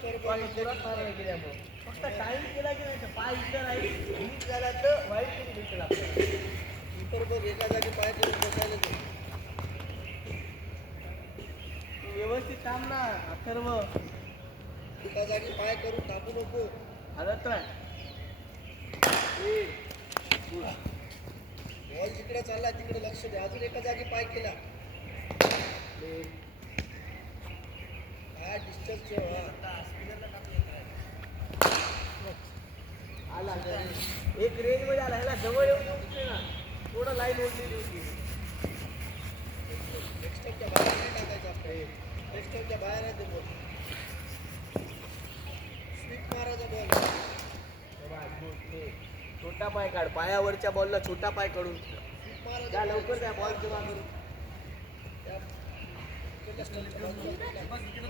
फक्त टाइम केला की नाही पाय इथं नाही वीज झाला तर वाईट किती भेटेल आपल्याला. इतर बघ एका जागी पाय करून बसायला दे. तू व्यवस्थित काम ना अथर्व. एका जागी पाय करून थांबू नको. हलत नाही. बॉल जिकडे चालला तिकडे लक्ष दे. अजून एका जागी पाय केला. काय डिस्टर्ब ठेवा. आला एक रेंज मध्ये आला ह्याला जवळ येऊन देऊ ना थोडं लाईन ओढलेली होती. नेक्स्टच्या बाहेर नाही टाकायचं आपल्याला. नेक्स्टच्या बाहेर आहे ते बॉल. स्वीप मारायचा बॉल. छोटा पाय काढ. पायावरच्या बॉलला छोटा पाय काढून स्वीप मारायचा द्या लवकर द्या बॉल जमा करून.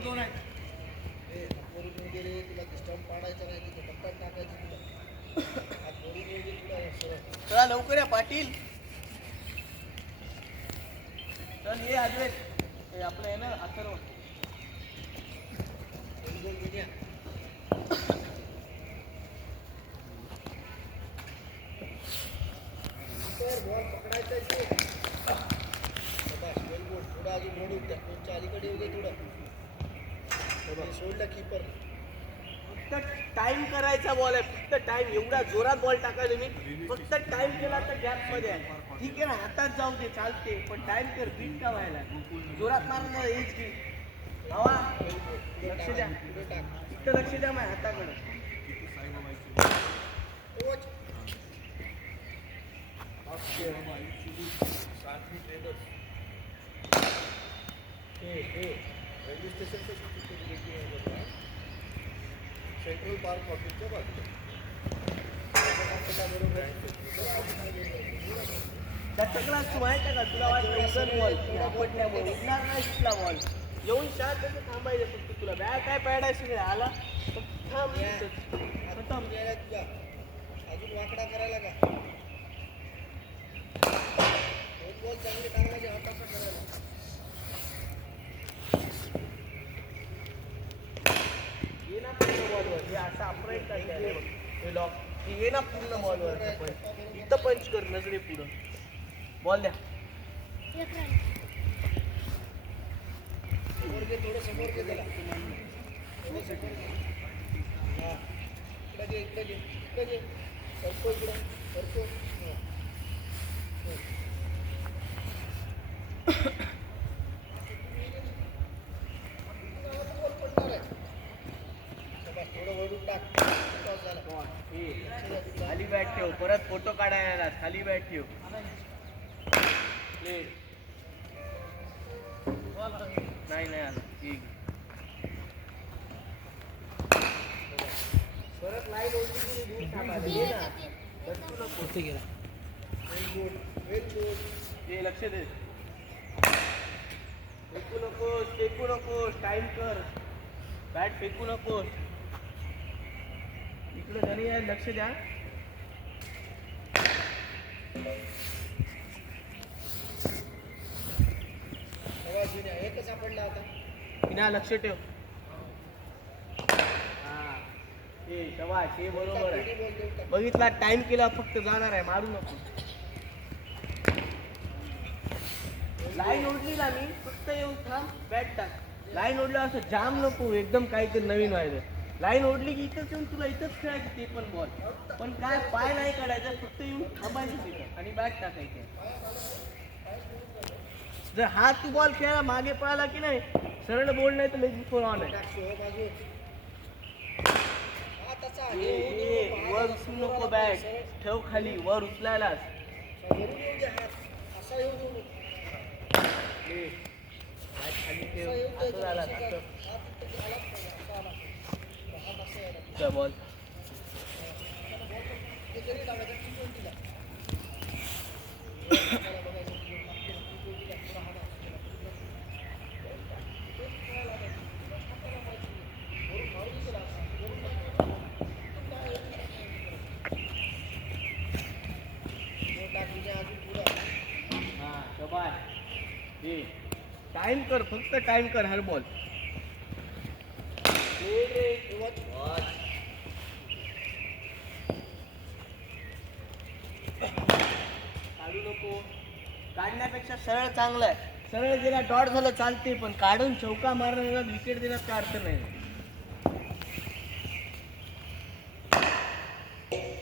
दोन आहेत. वरून गेले तुला स्टंप पाडायचा नाही तिथे पट्ट्यात टाकायची तुला. आज वरून गेले तुला सरळ. चला लवकर या पाटील. चल ये अद्वैत. हे आपलं आहे ना अथर्व. बॉल पकडायचा आहे. थोडा अजून मोडून द्या. कोणच्या अलीकडे येऊ दे थोडं. सोडला कीपर. फक्त टाइम करायचा बॉल आहे. फक्त टाइम. एवढा जोरात बॉल टाकायचा मी. फक्त टाइम केला तर गॅप मध्ये आहे. ठीक आहे ना हातात जाऊ दे चालते पण टाइम कर. बीट का व्हायला जोरात मारणार हेच की हवा. लक्ष द्या इथं लक्ष द्या माझ्या हाताकडे. रेल्वे स्टेशन सेंट्रल पार्क हॉटेलच्या बाजूला. दत्तकला तू माहिती आहे का तुला वाटतं बॉल पडल्यामुळे उडणार नाही कुठला बॉल. येऊन शाळेत कसं थांबायचं फक्त तुला बॅग काय पॅडायचं नाही आला थांब. तुझा अजून वाकडा करायला का. दोन बॉल चांगले टाकण्याचे हाताचा करायला. ये ना पूर्ण बॉलवर. हे असं अपराईट काय हे लॉक ये ना पूर्ण बॉलवर. इथं पंच कर नजरे पुढं. बॉल द्या. समोर घे थोडं. समोर घे त्याला. हा इकडे घे. इकडे घे. इकडे घे. सरको इकडं. सरको. थोडं वळून टाक. खाली बॅट ठेव. परत फोटो काढायला खाली बॅट ठेव. नाही नाही आला ठीक. परत लाईन ओढली दूर टाकायला गेला. हे लक्ष दे. फेकू नकोस. टाइम कर. बॅट फेकू नकोस. इकडे धनी आहे लक्ष द्या. एकच सापडला होता. विना लक्ष ठेव. हा हे शबाश. हे बरोबर आहे. बघितला टाइम केला फक्त जाणार आहे. मारू नको. लाईन ओढली ना मी फक्त येऊन थांब बॅट टाक. लाईन ओढलं असं जाम नको एकदम काहीतरी नवीन व्हायचं. लाईन ओढली की इथंच येऊन तुला इथंच खेळायचं ते पण बॉल. पण काय पाय नाही काढायचं फक्त येऊन थांबायचं तिथं आणि बॅट टाकायचं. जर हा तू बॉल खेळायला मागे पळाला की नाही सरळ बोल नाही तर लगेच फोन ऑन आहे. वर उचलू नको. बॅट ठेव खाली. वर उचलायलाच खाली ठेव. असं झाला बॉल. टाइम कर. फक्त टाइम कर हर बॉल. वॉच काढू नको. काढण्यापेक्षा सरळ चांगलं आहे. सरळ गेला डॉट झालं चालते, पण काढून चौका मारण्याचा विकेट देण्यात काय अर्थ नाही.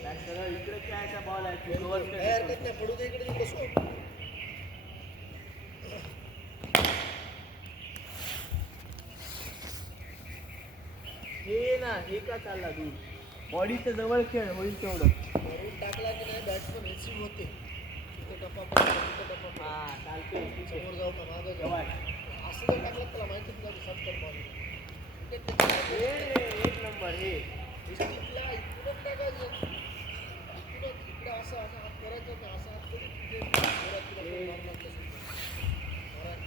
काय सरळ इकडे खेळायचा बॉल आहे तो cover काय करतो. हरकत नाही पडू दे इकडे तिकडे सोड हे ना हे का चालला दूर. बॉडीच्या जवळ खेळ होईल तेवढं. वरून टाकला की नाही बॅट्समन रिसीव्ह होते तिथे टप्पा पडतो तिथे टप्पा पडतो हा चालते. समोर जाऊ का मागं जाऊ जवळ. असं जर टाकलं त्याला माहितीच नाही शॉर्टकट बॉल एक नंबर हे. स्टिकला इकडून टाकायचं इकडून इकडं असं असं हात करायचं नाही असं हात करून तिथे जोरात तुला कोण मारणार नसेल.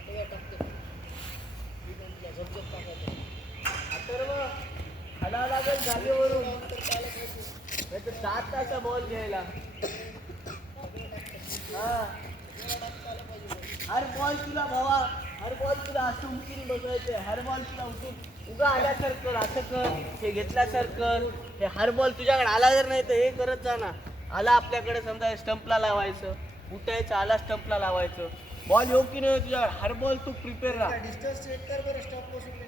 तेव्हा टाकतं मी पण तुला झपझप टाकायचं अथर्व हलावं लागेल जागेवरून. तर त्याला पाहिजे नाही तर 7 तासा बॉल घ्यायला. हा हर बॉल तुला भावा, हर बॉल तुला असं उचलून बसायचंय. हर बॉल तुला उचलून उगा आल्यासारखं असं कर, हे घेतल्यासारखं. हे हर बॉल तुझ्याकडे आला जर नाही तर हे करत जा ना. आला आपल्याकडे समजा स्टंपला लावायचं, उठायचं, आला स्टंपला लावायचं. बॉल येऊ की नाही तुझ्याकडे, हर बॉल तू प्रिपेअर राहा. डिस्टन्स चेक कर बरं स्टॉप पासून